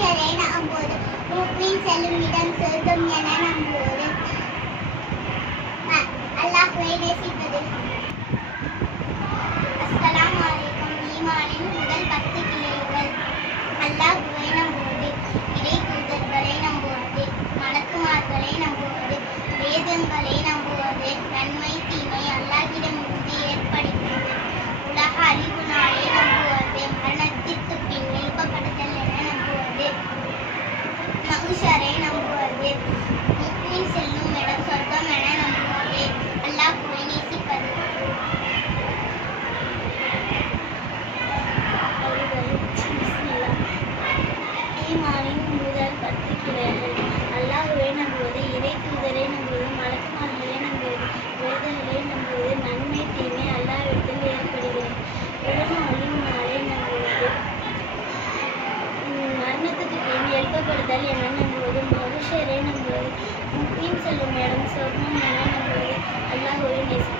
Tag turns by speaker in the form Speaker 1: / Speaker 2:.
Speaker 1: மனுஷரை நம்புவது மூமின் செல்லும் இடம் சொர்க்கம் என நம்புவது. அ- அல்லாஹ்வை நேசிப்பது. அஸ்லாம் வலைக்கும் ஈமானின் முதல் பத்து கிளைகள். அல்லாஹ்வை நம்புவது. இறை தூதர்களை நம்புவது. மலக்குமார்களை நம்புவது. வேதங்களை sharing. எழுப்பப்படுதல் என நம்புவது
Speaker 2: மனுஷரை நம்புவது முக்மீன் செல்லும் இடம் சொர்ணம் என நம்புவது அல்லாஹ் ஒரு நேசிப்பது